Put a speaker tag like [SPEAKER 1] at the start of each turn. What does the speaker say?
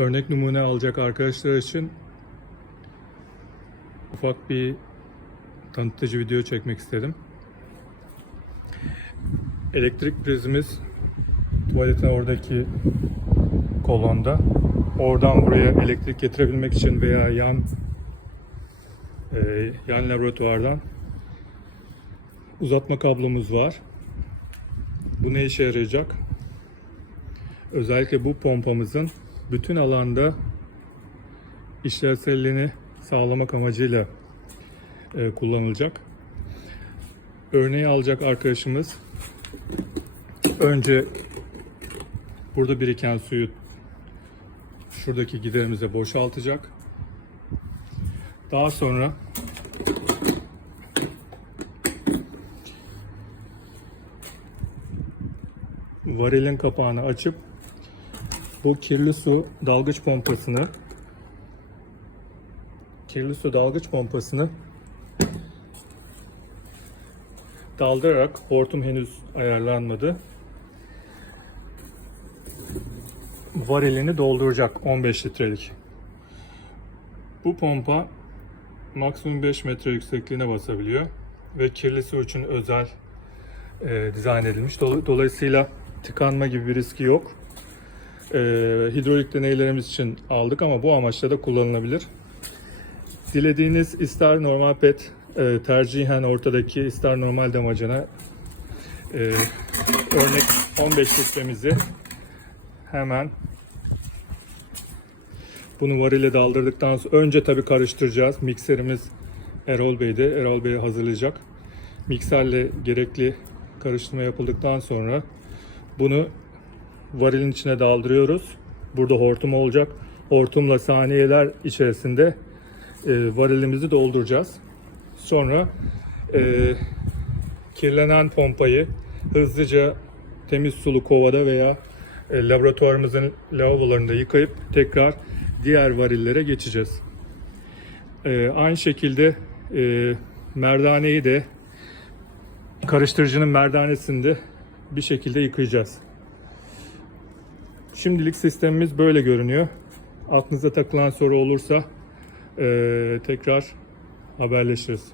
[SPEAKER 1] örnek numune alacak arkadaşlar için ufak bir tanıtıcı video çekmek istedim. Elektrik prizimiz tuvaletin oradaki kolonda. Oradan buraya elektrik getirebilmek için veya yan e, yan laboratuvardan uzatma kablomuz var. Bu ne işe yarayacak? Özellikle bu pompamızın bütün alanda işlevselliğini sağlamak amacıyla e, kullanılacak. Örneği alacak arkadaşımız önce burada biriken suyu şuradaki giderimize boşaltacak. Daha sonra varilin kapağını açıp bu kirli su dalgıç pompasını kirli su dalgıç pompasını daldırarak hortum henüz ayarlanmadı. Varilini dolduracak 15 litrelik. Bu pompa maksimum 5 metre yüksekliğine basabiliyor ve kirli su için özel e, dizayn edilmiş. Dol- Dolayısıyla tıkanma gibi bir riski yok. E, hidrolik deneylerimiz için aldık ama bu amaçla da kullanılabilir. Dilediğiniz ister normal pet e, tercihen ortadaki ister normal damacana e, örnek 15 litremizi hemen bunu varile daldırdıktan sonra önce tabii karıştıracağız. Mikserimiz Erol Bey'de. Erol Bey hazırlayacak. Mikserle gerekli karıştırma yapıldıktan sonra bunu varilin içine daldırıyoruz. Burada hortum olacak. Hortumla saniyeler içerisinde e, varilimizi dolduracağız. Sonra e, kirlenen pompayı hızlıca temiz sulu kovada veya e, laboratuvarımızın lavabolarında yıkayıp tekrar diğer varillere geçeceğiz. E, aynı şekilde e, merdaneyi de karıştırıcının merdanesinde bir şekilde yıkayacağız. Şimdilik sistemimiz böyle görünüyor. Aklınıza takılan soru olursa e, tekrar haberleşiriz.